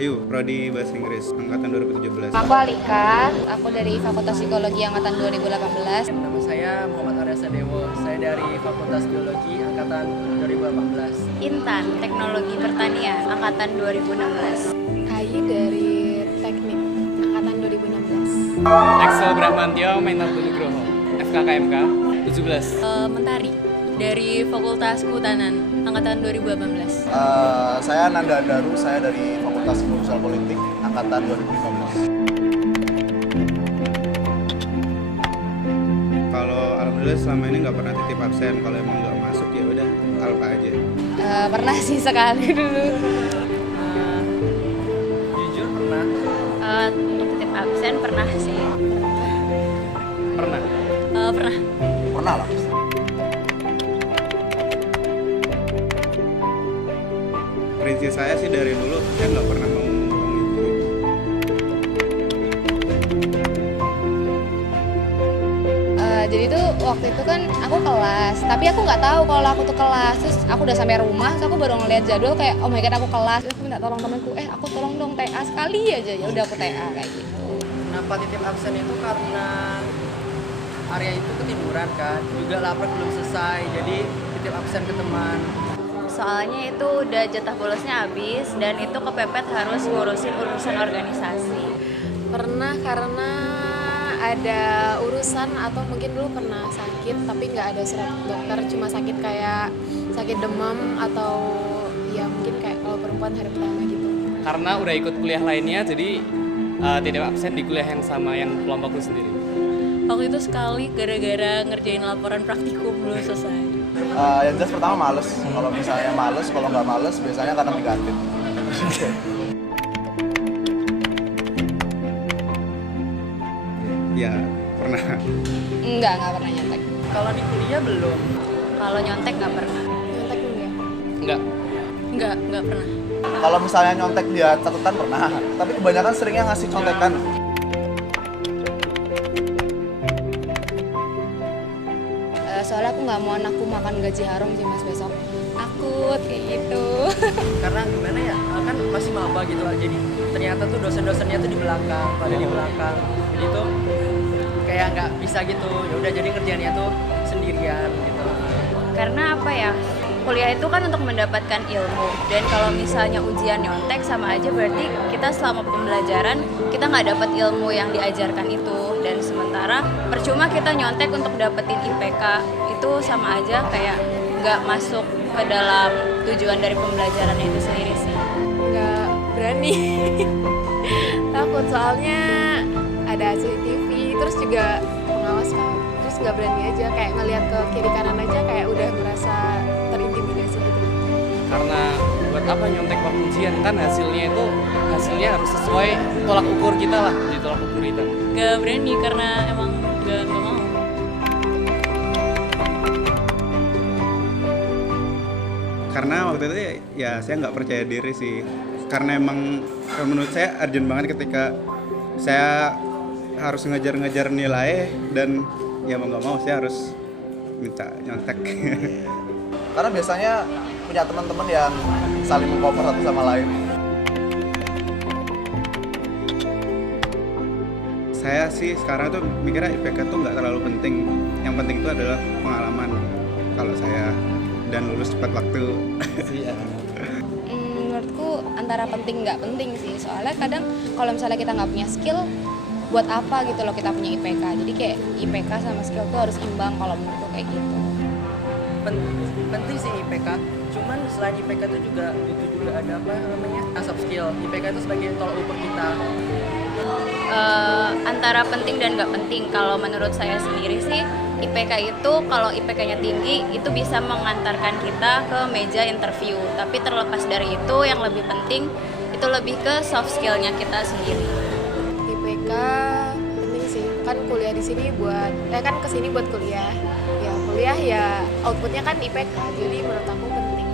Wahyu, Prodi Bahasa Inggris, angkatan 2017. Aku Alika, aku dari Fakultas Psikologi angkatan 2018. Nama saya Muhammad Arya Sadewo, saya dari Fakultas Biologi angkatan 2018. Intan, Teknologi Pertanian angkatan 2016. Ayi dari Teknik angkatan 2016. Axel Brahmantio, Mental Nugroho, FKKMK 17. Mentari dari Fakultas Kehutanan angkatan 2018. Saya Nanda Daru, saya dari Fakultas Ilmu Sosial Politik angkatan 2015. Kalau alhamdulillah selama ini nggak pernah titip absen. Kalau emang nggak masuk ya udah alfa aja. Pernah sih sekali dulu. Jujur pernah. Untuk titip absen pernah sih. Pernah. Pernah. Pernah lah. Prinsip saya sih dari dulu saya nggak pernah mau ngomong itu. Jadi tuh waktu itu kan aku kelas, tapi aku nggak tahu kalau aku tuh kelas. Terus aku udah sampai rumah, terus aku baru ngeliat jadwal kayak oh my god aku kelas. Terus aku minta tolong temanku, aku tolong dong TA sekali aja. Ya udah aku TA kayak gitu. Kenapa titip absen itu karena Arya itu ketiduran kan, juga lapar belum selesai, jadi titip absen ke teman. Soalnya itu udah jatah bolosnya habis dan itu kepepet harus ngurusin urusan organisasi. Pernah karena ada urusan atau mungkin dulu pernah sakit tapi nggak ada surat dokter, cuma sakit kayak sakit demam atau ya mungkin kayak kalau perempuan hari pertama gitu. Karena udah ikut kuliah lainnya, jadi tidak absen di kuliah yang sama yang kelompokku sendiri. Waktu itu sekali gara-gara ngerjain laporan praktikum belum selesai. Yang jelas pertama males. Kalau misalnya males, kalau nggak males biasanya kadang di kantin. Ya pernah. Nggak pernah nyontek. Kalau di kuliah belum. Kalau nyontek nggak pernah. Nyontek enggak? Enggak Nggak pernah. Kalau misalnya nyontek dia catatan pernah, tapi kebanyakan seringnya ngasih contekan. Soalnya aku nggak mau anakku makan gaji haram sih mas besok. Takut kayak gitu. Karena gimana ya, kan masih maba gitu lah, jadi ternyata tuh dosen-dosennya tuh di belakang, pada di belakang. Jadi tuh kayak nggak bisa gitu, ya udah jadi kerjaannya tuh sendirian gitu. Karena apa ya? Kuliah itu kan untuk mendapatkan ilmu, dan kalau misalnya ujian nyontek sama aja berarti kita selama pembelajaran kita nggak dapat ilmu yang diajarkan itu, dan sementara percuma kita nyontek untuk dapetin IPK itu sama aja kayak nggak masuk ke dalam tujuan dari pembelajarannya itu sendiri sih. Nggak berani. Takut soalnya ada CCTV, terus juga pengawas kan. Terus nggak berani aja kayak ngelihat ke kiri kanan aja kayak udah merasa terintimidasi gitu. Karena buat apa nyontek waktu ujian, kan hasilnya harus sesuai tolak ukur kita lah, di tolak ukur kita. Nggak berani karena emang nggak mau. Karena waktu itu ya saya nggak percaya diri sih. Karena emang menurut saya urgent banget ketika saya harus ngejar-ngejar nilai dan ya mau nggak mau saya harus minta nyontek. Karena biasanya punya teman-teman yang saling mengcover satu sama lain. Saya sih sekarang tuh mikirnya IPK tuh nggak terlalu penting. Yang penting itu adalah pengalaman kalau saya dan lulus tepat waktu. Menurutku antara penting nggak penting sih. Soalnya kadang kalau misalnya kita nggak punya skill, buat apa gitu loh kita punya IPK. Jadi kayak IPK sama skill tuh harus imbang kalau menurutku kayak gitu. Penting sih IPK, cuman selain IPK itu juga butuh juga ada apa namanya soft skill. IPK itu sebagai tolak ukur kita. Antara penting dan nggak penting. Kalau menurut saya sendiri sih IPK itu kalau IPK-nya tinggi itu bisa mengantarkan kita ke meja interview. Tapi terlepas dari itu yang lebih penting itu lebih ke soft skill-nya kita sendiri. IPK penting sih, kan kuliah di sini buat kan kesini buat kuliah. Ya kuliah ya outputnya kan IPK, jadi menurut aku penting.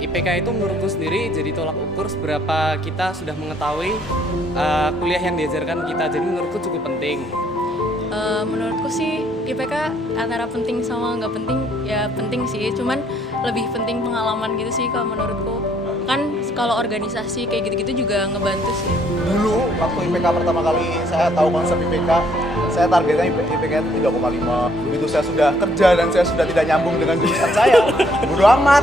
IPK itu menurutku sendiri jadi tolak ukur seberapa kita sudah mengetahui kuliah yang diajarkan kita. Jadi menurutku cukup penting. Menurutku sih IPK antara penting sama nggak penting ya penting sih, cuman lebih penting pengalaman gitu sih kalau menurutku. bahkan kalau organisasi kayak gitu-gitu juga ngebantu sih. Dulu waktu IPK pertama kali saya tahu konsep IPK, saya targetnya IPK itu 3,5. Begitu saya sudah kerja dan saya sudah tidak nyambung dengan jurusan saya, bodo amat.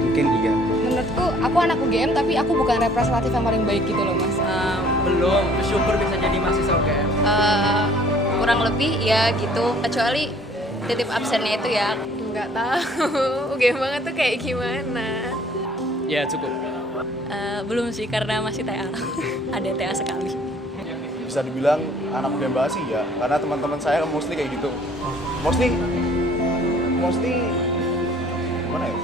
Mungkin iya. Menurutku aku anak UGM tapi aku bukan representatif yang paling baik gitu loh mas. Belum, bersyukur bisa jadi mahasiswa UGM. Kurang lebih ya gitu, kecuali titip absennya itu ya. Nggak tahu UGM banget tuh kayak gimana. Ya cukup. Belum sih karena masih TA. Ada TA sekali. Bisa dibilang anak UGM basi ya, karena teman-teman saya mostly kayak gitu. Mostly gimana ya?